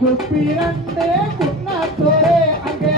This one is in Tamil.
குப்பிரண்டே குன்னாத்தோரே அங்கே